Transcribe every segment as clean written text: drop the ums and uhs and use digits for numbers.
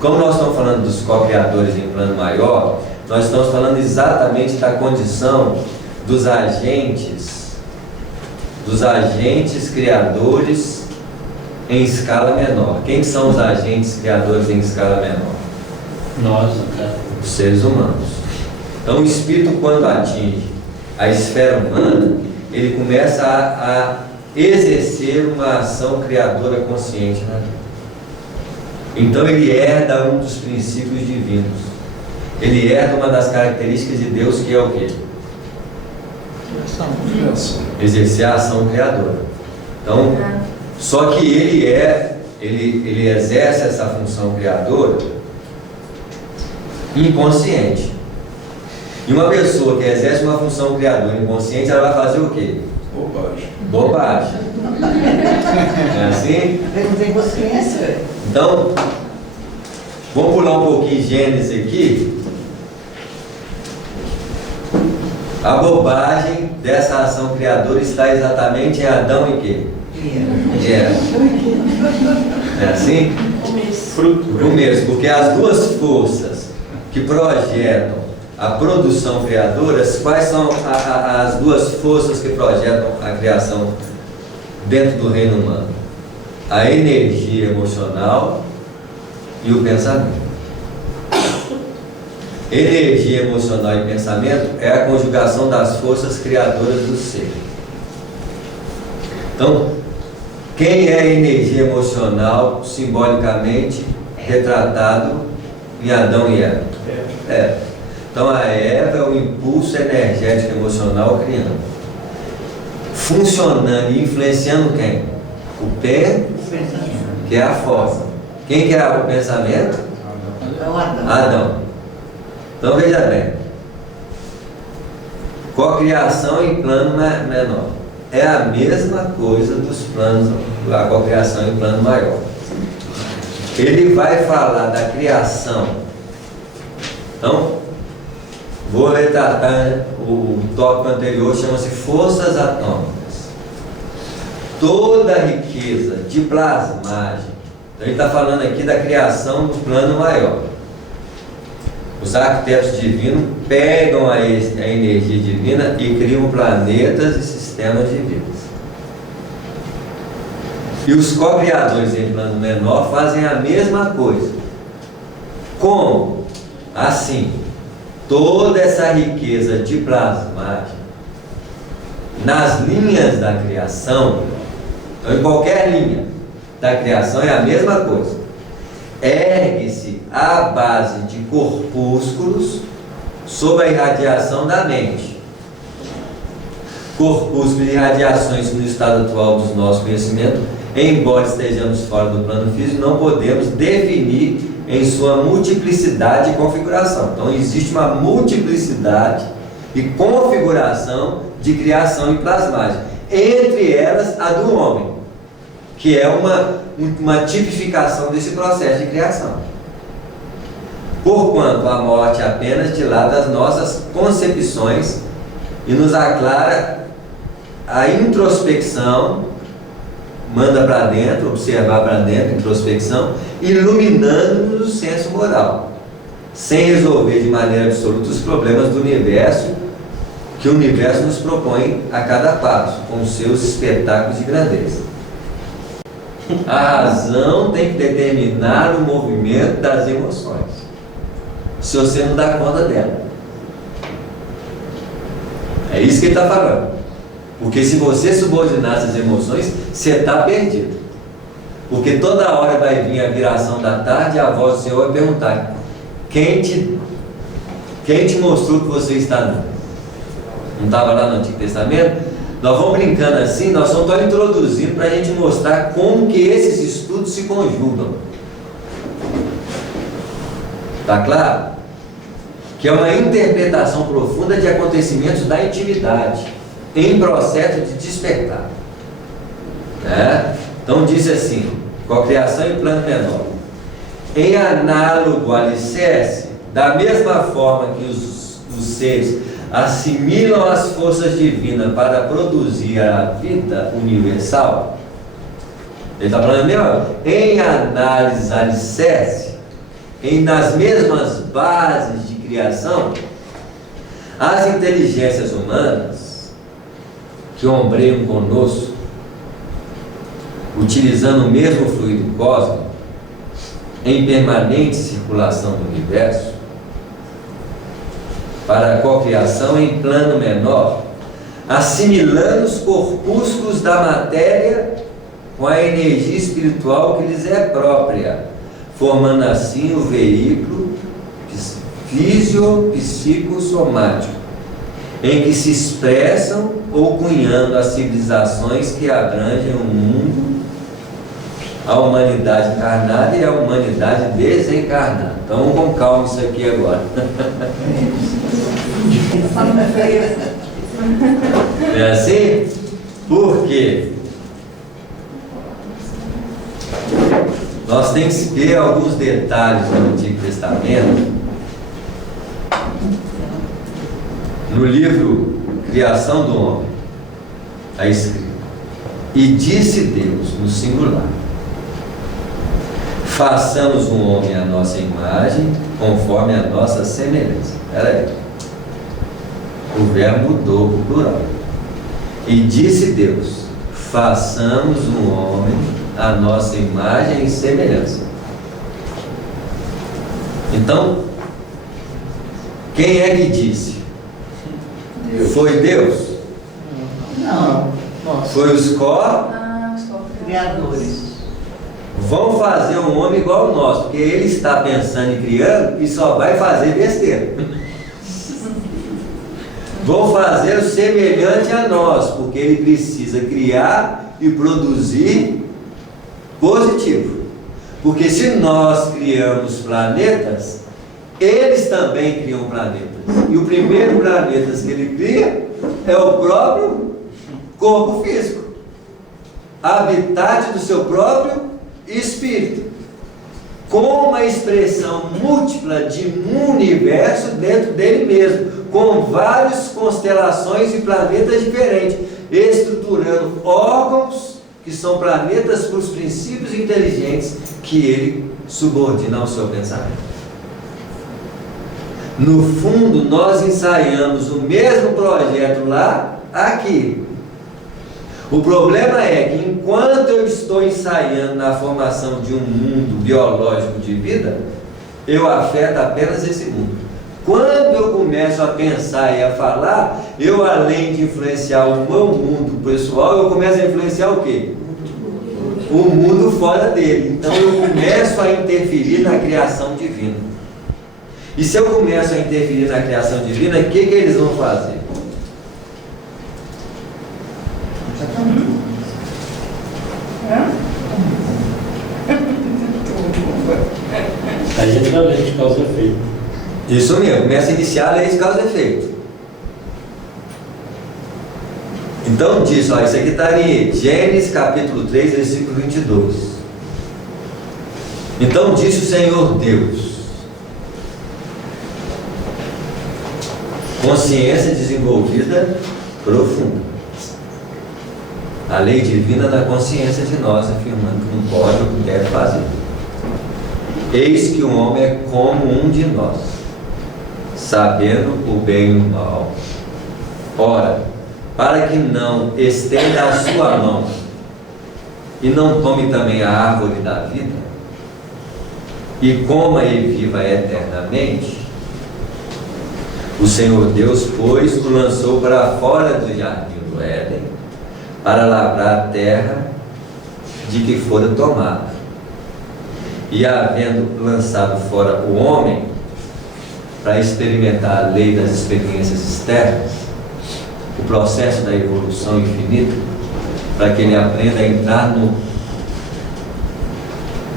como nós estamos falando dos co-criadores em plano maior, nós estamos falando exatamente da condição dos agentes criadores em escala menor. Quem são os agentes criadores em escala menor? Nós, cara. Os seres humanos. Então o espírito, quando atinge a esfera humana, ele começa a exercer uma ação criadora consciente na vida. Então ele herda um dos princípios divinos. Ele herda uma das características de Deus, que é o quê? Exercer a ação criadora. Então, só que ele exerce essa função criadora inconsciente. E uma pessoa que exerce uma função criadora inconsciente, ela vai fazer o quê? Bobagem. É assim? Ele não tem consciência. Então, vamos pular um pouquinho Gênesis aqui. A bobagem dessa ação criadora está exatamente em Adão e quê? E Eva. É assim? O mesmo, porque as duas forças que projetam a produção criadora, quais são as duas forças que projetam a criação dentro do reino humano? A energia emocional e o pensamento. Energia emocional e pensamento é a conjugação das forças criadoras do ser. Então, quem é a energia emocional simbolicamente retratado em Adão e Eva? Eva. Então a Eva é o impulso energético emocional criando, funcionando e influenciando quem? O pé, que é a força. Quem que é o pensamento? É o Adão. Adão. Então veja bem, cocriação em plano menor é a mesma coisa dos planos, a cocriação em plano maior. Ele vai falar da criação. Então, vou retratar o tópico anterior, chama-se forças atômicas. Toda a riqueza de plasmagem, então ele está falando aqui da criação do plano maior. Os arquitetos divinos pegam a energia divina e criam planetas e sistemas de vida. E os co-criadores em plano menor fazem a mesma coisa. Como? Assim, toda essa riqueza de plasmagem nas linhas da criação, então em qualquer linha da criação é a mesma coisa. Ergue-se à base de corpúsculos sob a irradiação da mente. Corpúsculos e radiações no estado atual do nosso conhecimento, embora estejamos fora do plano físico, não podemos definir em sua multiplicidade e configuração. Então existe uma multiplicidade e configuração de criação e plasmagem, entre elas a do homem, que é uma tipificação desse processo de criação. Porquanto a morte apenas dilata as nossas concepções e nos aclara a introspecção, manda para dentro, observar para dentro, introspecção, iluminando-nos o senso moral, sem resolver de maneira absoluta os problemas do universo, que o universo nos propõe a cada passo, com seus espetáculos de grandeza. A razão tem que determinar o movimento das emoções, se você não dá conta dela. É isso que ele está falando. Porque se você subordinar essas emoções, você está perdido. Porque toda hora vai vir a viração da tarde e a voz do Senhor vai perguntar: quem te mostrou que você está nu? Não estava lá no Antigo Testamento? Nós vamos brincando assim, nós estamos só introduzindo para a gente mostrar como que esses estudos se conjugam. Está claro? Que é uma interpretação profunda de acontecimentos da intimidade, em processo de despertar. Então diz assim, cocriação em plano menor. Em análogo alicerce, da mesma forma que os seres assimilam as forças divinas para produzir a vida universal, ele está falando mesmo, em análise alicerce, nas mesmas bases de criação, as inteligências humanas que ombreiam conosco, utilizando o mesmo fluido cósmico, em permanente circulação do universo, para a cocriação em plano menor, assimilando os corpúsculos da matéria com a energia espiritual que lhes é própria, formando assim o veículo físio-psicossomático, em que se expressam ou cunhando as civilizações que abrangem o mundo, a humanidade encarnada e a humanidade desencarnada. Então vamos com calma isso aqui agora. É assim? Por quê? Nós temos que ver alguns detalhes do Antigo Testamento. No livro Criação do Homem, está escrito: e disse Deus, no singular, façamos um homem à nossa imagem, conforme a nossa semelhança. Espera aí. O verbo mudou para o plural. E disse Deus, façamos um homem à nossa imagem e semelhança. Então, quem é que disse? Deus. Foi Deus? Não. Foi os Criadores. Vão fazer um homem igual ao nosso, porque ele está pensando e criando e só vai fazer besteira. Vão fazer o semelhante a nós, porque ele precisa criar e produzir positivo. Porque se nós criamos planetas, eles também criam planetas. E o primeiro planeta que ele cria é o próprio corpo físico, habitat do seu próprio espírito, com uma expressão múltipla de um universo dentro dele mesmo, com várias constelações e planetas diferentes, estruturando órgãos que são planetas para os princípios inteligentes que ele subordina ao seu pensamento. No fundo, nós ensaiamos o mesmo projeto lá, aqui. O problema é que enquanto eu estou ensaiando na formação de um mundo biológico de vida, eu afeto apenas esse mundo. Quando eu começo a pensar e a falar, eu, além de influenciar o meu mundo pessoal, eu começo a influenciar o quê? O mundo fora dele. Então eu começo a interferir na criação divina. E se eu começo a interferir na criação divina, o que eles vão fazer? Aí entra a lei de causa e efeito. Isso mesmo, começa a iniciar a lei de causa e efeito. Então diz, ó, isso aqui está em Gênesis capítulo 3, versículo 22. Então disse o Senhor Deus: consciência desenvolvida profunda. A lei divina da consciência de nós, afirmando que não pode ou que deve fazer. Eis que o homem é como um de nós, sabendo o bem e o mal. Ora, para que não estenda a sua mão e não tome também a árvore da vida, e coma e viva eternamente, o Senhor Deus, pois, o lançou para fora do jardim do Éden, para lavrar a terra de que fora tomado. E havendo lançado fora o homem, para experimentar a lei das experiências externas, o processo da evolução infinita, para que ele aprenda a entrar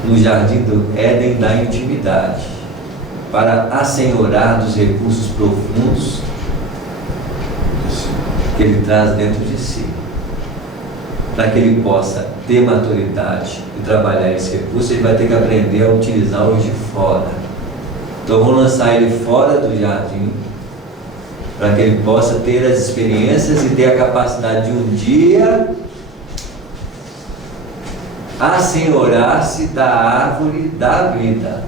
no jardim do Éden da intimidade, para assenhorar dos recursos profundos que ele traz dentro de si, para que ele possa ter maturidade e trabalhar esse recurso. Ele vai ter que aprender a utilizar os de fora. Então vou lançar ele fora do jardim, para que ele possa ter as experiências e ter a capacidade de um dia assenhorar-se da árvore da vida,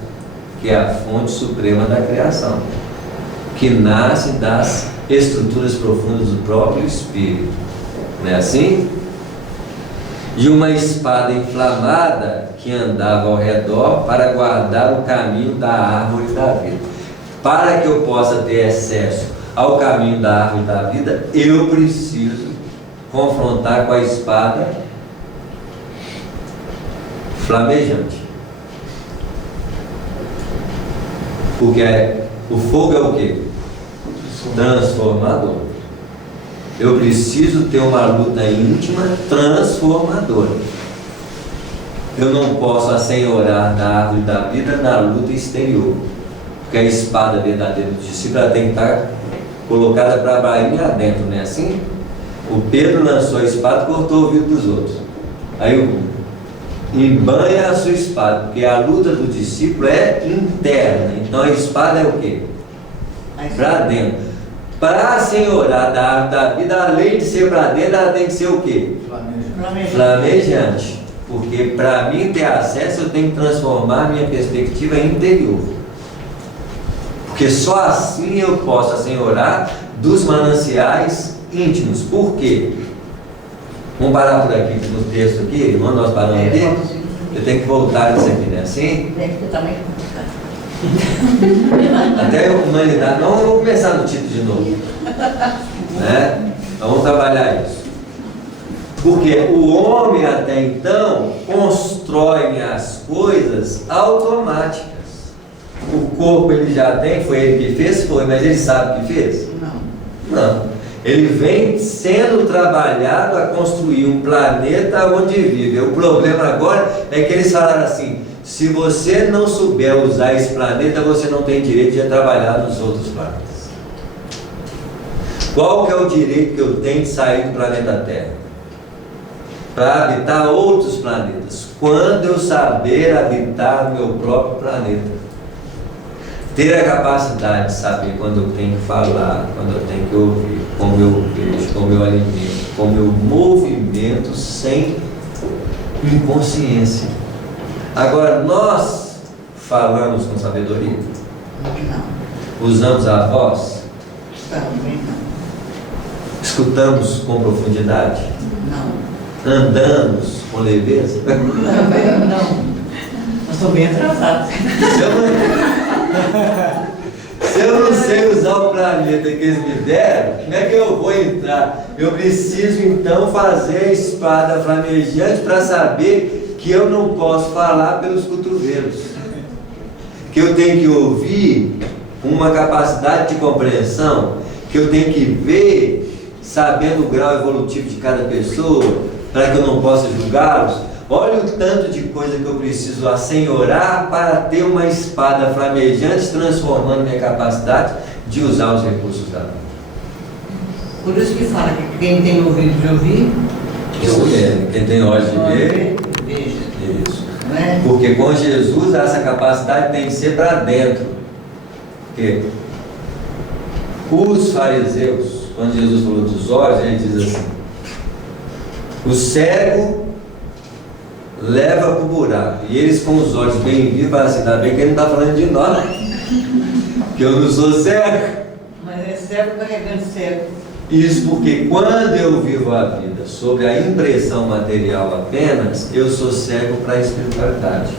que é a fonte suprema da criação, que nasce das estruturas profundas do próprio Espírito. Não é assim? E uma espada inflamada que andava ao redor para guardar o caminho da árvore da vida. Para que eu possa ter acesso ao caminho da árvore da vida, eu preciso confrontar com a espada flamejante. Porque o fogo é o quê? Transformador. Eu preciso ter uma luta íntima transformadora. Eu não posso assenhorar da árvore da vida na luta exterior, porque a espada verdadeira do discípulo ela tem que estar colocada para a bainha adentro, não é assim? O Pedro lançou a espada e cortou o ouvido dos outros. Aí embanha a sua espada, porque a luta do discípulo é interna. Então a espada é o quê? Para dentro. Para senhorar da árvore da vida, além de ser para dentro, ela tem que ser o quê? Flamejante. Porque para mim ter acesso, eu tenho que transformar a minha perspectiva interior. Porque só assim eu posso senhorar dos mananciais íntimos. Por quê? Vamos parar por aqui no texto aqui, irmão, nós paramos aqui. Eu tenho que voltar nisso aqui, né? Assim? Até a humanidade. Não, vamos começar no título de novo, né? Então vamos trabalhar isso. Porque o homem até então constrói as coisas automáticas. O corpo ele já tem, foi ele que fez? Foi, mas ele sabe o que fez? Não. Ele vem sendo trabalhado a construir um planeta onde vive. O problema agora é que eles falaram assim: se você não souber usar esse planeta, você não tem direito de trabalhar nos outros planetas. Qual que é o direito que eu tenho de sair do planeta Terra? Para habitar outros planetas. Quando eu saber habitar o meu próprio planeta. Ter a capacidade de saber quando eu tenho que falar, quando eu tenho que ouvir, como eu vejo, como eu alimento, como eu movimento sem inconsciência. Agora, nós falamos com sabedoria? Não. Usamos a voz? Também não. Escutamos com profundidade? Não. Andamos com leveza? Também não. Nós estamos bem atrasados. Se eu não sei usar o planeta que eles me deram, como é que eu vou entrar? Eu preciso então fazer a espada flamejante para saber que eu não posso falar pelos cotovelos, que eu tenho que ouvir com uma capacidade de compreensão, que eu tenho que ver sabendo o grau evolutivo de cada pessoa, para que eu não possa julgá-los. Olha o tanto de coisa que eu preciso assenhorar para ter uma espada flamejante, transformando minha capacidade de usar os recursos da vida. Por isso que fala que quem tem ouvido de ouvir, Isso mesmo, quem tem olhos de ver, veja. isso. Não é? Porque com Jesus essa capacidade tem que ser para dentro. Porque os fariseus, quando Jesus falou dos olhos, ele diz assim: o cego leva para o buraco, e eles com os olhos bem vivos falam assim: ainda bem que ele não está falando de nós, que eu não sou cego. Mas é cego carregando cego. Isso porque quando eu vivo a vida sobre a impressão material apenas, eu sou cego para a espiritualidade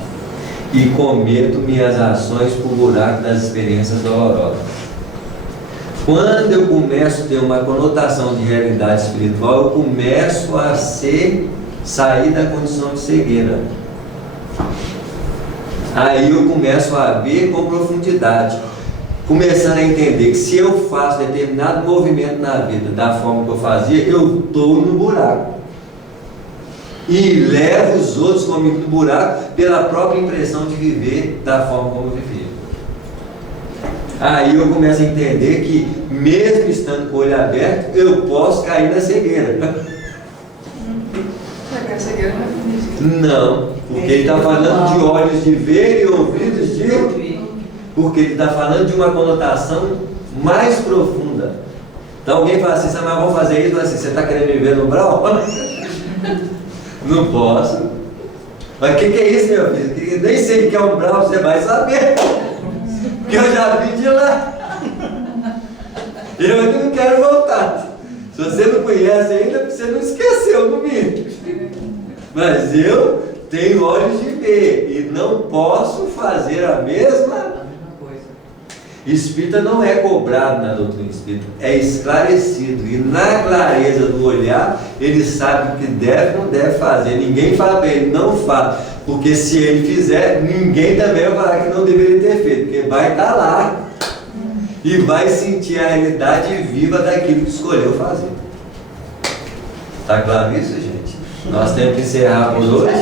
e cometo minhas ações por buraco das experiências dolorosas. Quando eu começo a ter uma conotação de realidade espiritual, eu começo a sair da condição de cegueira. Aí eu começo a ver com profundidade, começando a entender que se eu faço determinado movimento na vida da forma que eu fazia, eu estou no buraco e levo os outros comigo no buraco pela própria impressão de viver da forma como eu vivia. Aí eu começo a entender que mesmo estando com o olho aberto, eu posso cair na cegueira. Não, porque ele está falando de olhos de ver e ouvidos de ouvir. Porque ele está falando de uma conotação mais profunda. Então alguém fala assim: mas vamos fazer isso? Assim, você está querendo me ver no brau? Não posso. Mas o que é isso, meu filho? Nem sei o que é um brau, você vai saber. que eu já vim de lá. Eu ainda não quero voltar. Se você não conhece ainda, você não esqueceu comigo. Mas eu tenho olhos de ver e não posso fazer a mesma coisa. Espírita não é cobrado na doutrina espírita, é esclarecido. E na clareza do olhar, ele sabe o que deve e não deve fazer. Ninguém fala para ele, não faça. Porque se ele fizer, ninguém também vai falar que não deveria ter feito. Porque vai estar lá e vai sentir a realidade viva daquilo que escolheu fazer. Está claro isso, gente? Nós temos que encerrar por hoje.